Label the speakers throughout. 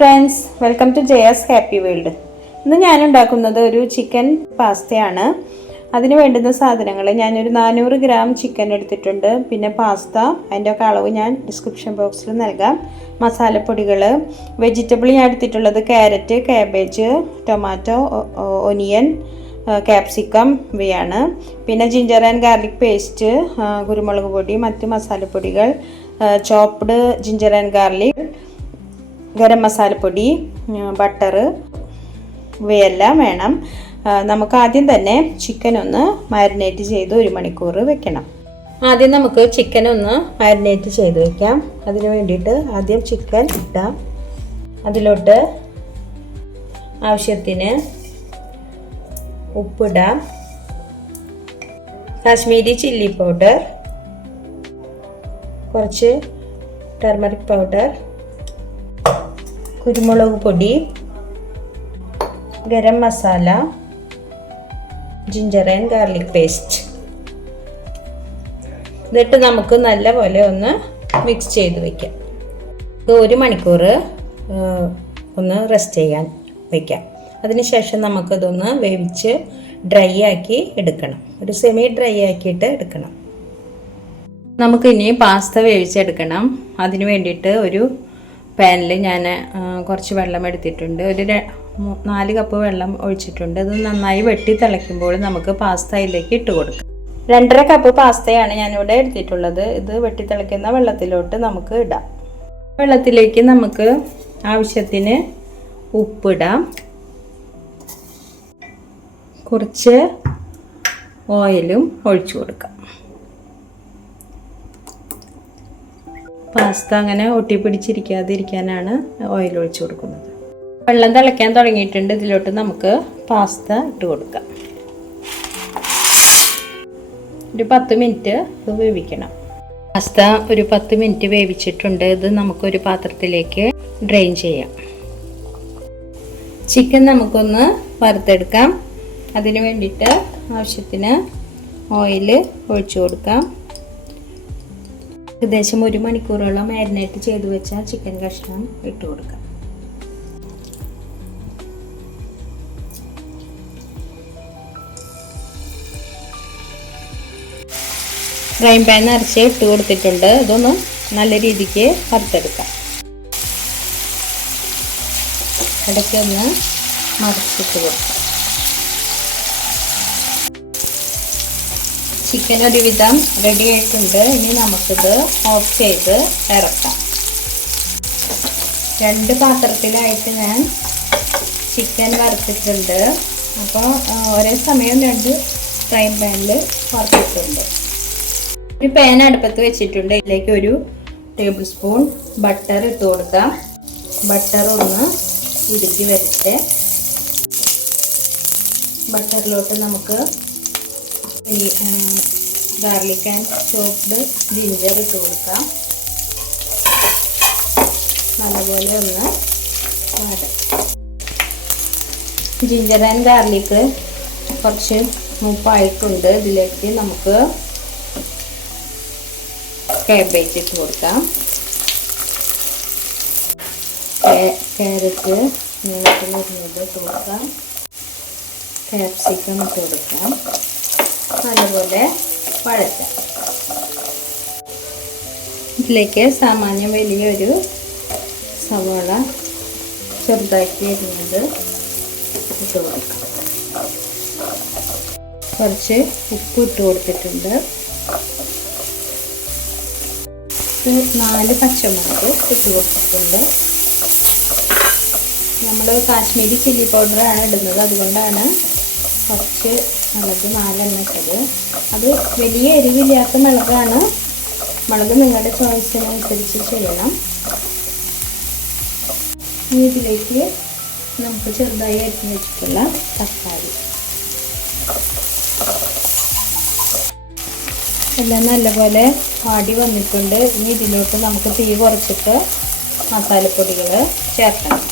Speaker 1: Friends welcome to Jaya's happy world ഇന്ന് ഞാൻ ഉണ്ടാക്കുന്നത് ഒരു ചിക്കൻ പാസ്തയാണ് അതിന് വേണ്ടുന്ന സാധനങ്ങൾ ഞാനൊരു നാനൂറ് ഗ്രാം ചിക്കൻ എടുത്തിട്ടുണ്ട്. പിന്നെ പാസ്ത അതിന്റെ ഒക്കെ അളവ് ഞാൻ ഡിസ്ക്രിപ്ഷൻ ബോക്സിൽ നൽകാം. മസാലപ്പൊടികൾ വെജിറ്റബിൾ ഞാൻ എടുത്തിട്ടുള്ളത് carrot cabbage tomato onion capsicum ഇവയാണ്. പിന്നെ ജിഞ്ചർ ആൻഡ് ഗാർലിക് പേസ്റ്റ് കുരുമുളക് പൊടി മറ്റ് മസാലപ്പൊടികൾ chopped ginger and garlic garam മസാലപ്പൊടി ബട്ടർ ഇവയെല്ലാം വേണം. നമുക്ക് ആദ്യം തന്നെ ചിക്കൻ ഒന്ന് മാരിനേറ്റ് ചെയ്ത് ഒരു മണിക്കൂർ വെക്കണം. ആദ്യം നമുക്ക് ചിക്കൻ ഒന്ന് മാരിനേറ്റ് ചെയ്ത് വെക്കാം. അതിന് വേണ്ടിയിട്ട് ആദ്യം ചിക്കൻ ഇട്ടാം അതിലോട്ട് ആവശ്യത്തിന് ഉപ്പിടാം കാശ്മീരി ചില്ലി പൗഡർ കുറച്ച് ടർമറിക് പൗഡർ കുരുമുളക് പൊടി garam masala ginger and garlic paste എന്നിട്ട് നമുക്ക് നല്ലപോലെ ഒന്ന് മിക്സ് ചെയ്ത് വയ്ക്കാം ഇത് ഒരു മണിക്കൂർ ഒന്ന് റെസ്റ്റ് ചെയ്യാൻ വയ്ക്കാം അതിനുശേഷം നമുക്കതൊന്ന് വേവിച്ച് ഡ്രൈ ആക്കി എടുക്കണം. ഒരു സെമി ഡ്രൈ ആക്കിയിട്ട് എടുക്കണം. നമുക്കിനി പാസ്ത വേവിച്ചെടുക്കണം. അതിന് വേണ്ടിയിട്ട് ഒരു പാനിൽ ഞാൻ കുറച്ച് വെള്ളം എടുത്തിട്ടുണ്ട്. ഒരു നാല് കപ്പ് വെള്ളം ഒഴിച്ചിട്ടുണ്ട്. അത് നന്നായി വെട്ടി തിളയ്ക്കുമ്പോൾ നമുക്ക് പാസ്ത അതിലേക്ക് ഇട്ട് കൊടുക്കാം. രണ്ടര കപ്പ് പാസ്തയാണ് ഞാനിവിടെ എടുത്തിട്ടുള്ളത്. ഇത് വെട്ടി തിളയ്ക്കുന്ന വെള്ളത്തിലോട്ട് നമുക്ക് ഇടാം. വെള്ളത്തിലേക്ക് നമുക്ക് ആവശ്യത്തിന് ഉപ്പിടാം. കുറച്ച് ഓയിലും ഒഴിച്ചു കൊടുക്കാം. പാസ്ത അങ്ങനെ ഒട്ടിപ്പിടിച്ചിരിക്കാതിരിക്കാനാണ് ഓയിൽ ഒഴിച്ചു കൊടുക്കുന്നത്. വെള്ളം തിളയ്ക്കാൻ തുടങ്ങിയിട്ടുണ്ട്. ഇതിലോട്ട് നമുക്ക് പാസ്ത ഇട്ട് കൊടുക്കാം. ഒരു പത്ത് മിനിറ്റ് ഇത് വേവിക്കണം. പാസ്ത ഒരു പത്ത് മിനിറ്റ് വേവിച്ചിട്ടുണ്ട്. ഇത് നമുക്കൊരു പാത്രത്തിലേക്ക് ഡ്രെയിൻ ചെയ്യാം. ചിക്കൻ നമുക്കൊന്ന് വറുത്തെടുക്കാം. അതിന് വേണ്ടിയിട്ട് ആവശ്യത്തിന് ഓയിൽ ഒഴിച്ചു കൊടുക്കാം. ഏകദേശം ഒരു മണിക്കൂറോളം മാരിനേറ്റ് ചെയ്ത് വെച്ച ചിക്കൻ കഷ്ണം ഇട്ട് കൊടുക്കാം. ഫ്രൈ പാൻ നിറച്ച് ഇട്ട് കൊടുത്തിട്ടുണ്ട്. ഇതൊന്ന് നല്ല രീതിക്ക് വറുത്തെടുക്കാം. ഇടയ്ക്ക് ഒന്ന് മറിച്ചിട്ട് കൊടുക്കാം. ചിക്കൻ ഒരുവിധം റെഡി ആയിട്ടുണ്ട്. ഇനി നമുക്കിത് ഓഫ് ചെയ്ത് ഇറക്കാം. രണ്ട് പാത്രത്തിലായിട്ട് ഞാൻ ചിക്കൻ വറുത്തിട്ടുണ്ട്. അപ്പോൾ ഒരേ സമയം രണ്ട് ഫ്രൈ പാനിൽ വറുത്തിട്ടുണ്ട്. ഒരു പാൻ അടുപ്പത്ത് വെച്ചിട്ടുണ്ട്. ഇതിലേക്ക് ഒരു ടേബിൾ സ്പൂൺ ബട്ടർ ഇട്ട് കൊടുക്കാം. ബട്ടർ ഒന്ന് ഉരുക്കി വരട്ടെ. ബട്ടറിലോട്ട് നമുക്ക് ഗാർലിക് ആൻഡ് ചോപ്ഡ് ജിഞ്ചർ ഇട്ട് കൊടുക്കാം. നല്ലപോലെ ഒന്ന് ജിഞ്ചർ ആൻഡ് ഗാർലിക് കുറച്ച് മൂപ്പായിട്ടുണ്ട് ഇതിലേക്ക് നമുക്ക് കാബേജ് ഇട്ട് കൊടുക്കാം. കാരറ്റ് നീളത്തിൽ അരിഞ്ഞത് ഇട്ട് കൊടുക്കാം. കാപ്സിക്കം ഇട്ട് കൊടുക്കാം. നല്ലപോലെ വഴറ്റാം. ഇതിലേക്ക് സാമാന്യം വലിയൊരു സവാള ചെറുതാക്കി അരിഞ്ഞത് ഇട്ട് കൊടുക്കാം. കുറച്ച് ഉപ്പ് ഇട്ട് കൊടുത്തിട്ടുണ്ട്. നാല് പച്ചമുളക് ഇട്ട് കൊടുത്തിട്ടുണ്ട്. നമ്മൾ കാശ്മീരി ചില്ലി പൗഡറാണ് ഇടുന്നത്. അതുകൊണ്ടാണ് കുറച്ച് മുളക് നാലെണ്ണം ഇട്ടത്. അത് വലിയ എരിവില്ലാത്ത മുളകാണ്. മുളക് നിങ്ങളുടെ ചോയ്സിനനുസരിച്ച് ചെയ്യണം. ഇനി ഇതിലേക്ക് നമുക്ക് ചെറുതായി അരിഞ്ഞ് വെച്ചിട്ടുള്ള തക്കാളി. എല്ലാം നല്ലപോലെ വാടി വന്നിട്ടുണ്ട്. ഇനി ഇതിലോട്ട് നമുക്ക് തീ കുറച്ചിട്ട് മസാലപ്പൊടികൾ ചേർക്കണം.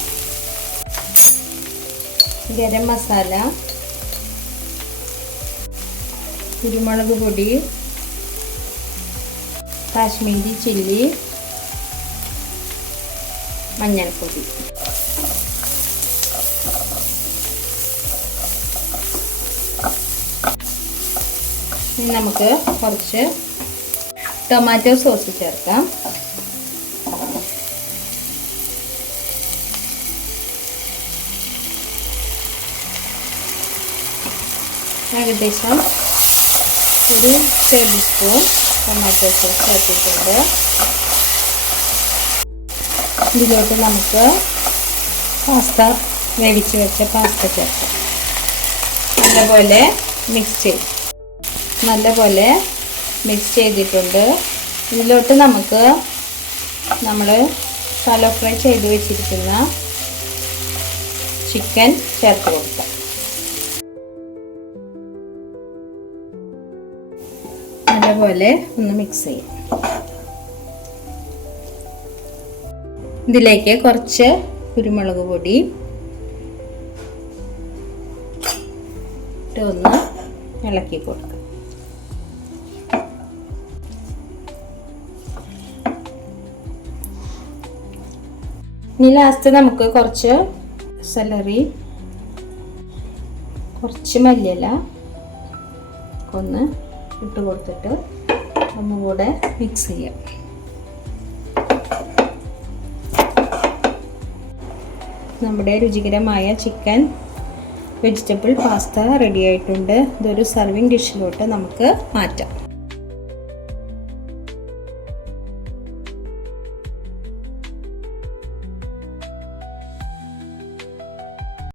Speaker 1: ഗരം മസാല കുരുമുളക് പൊടി കാശ്മീരി ചില്ലി മഞ്ഞൾപ്പൊടി. ഇനി നമുക്ക് കുറച്ച് ടൊമാറ്റോ സോസ് ചേർക്കാം. ഏകദേശം ഒരു ടേബിൾ സ്പൂൺ ടൊമാറ്റോ സോസ് ചേർത്തിട്ടുണ്ട് ഇതിലോട്ട് നമുക്ക് പാസ്ത വേവിച്ച് വെച്ച പാസ്ത ചേർക്കാം. നല്ലപോലെ മിക്സ് ചെയ്യും നല്ലപോലെ മിക്സ് ചെയ്തിട്ടുണ്ട്. ഇതിലോട്ട് നമുക്ക് നമ്മൾ സലോ ഫ്രൈ ചെയ്ത് വെച്ചിരിക്കുന്ന ചിക്കൻ ചേർത്ത് കൊടുക്കാം. നല്ലപോലെ ഒന്ന് മിക്സ് ചെയ്യാം. ഇതിലേക്ക് കുറച്ച് കുരുമുളക് പൊടി. ഒന്ന് ഇളക്കി കൊടുക്കാം. ഇനി ലാസ്റ്റ് നമുക്ക് കുറച്ച് സെലറി കുറച്ച് മല്ലിയില ഒന്ന് ഇട്ട് കൊടുത്തിട്ട് ഒന്നുകൂടെ മിക്സ് ചെയ്യാം. നമ്മുടെ രുചികരമായ ചിക്കൻ വെജിറ്റബിൾ പാസ്ത റെഡി ആയിട്ടുണ്ട്. ഇതൊരു സർവിങ് ഡിഷിലോട്ട് നമുക്ക് മാറ്റാം.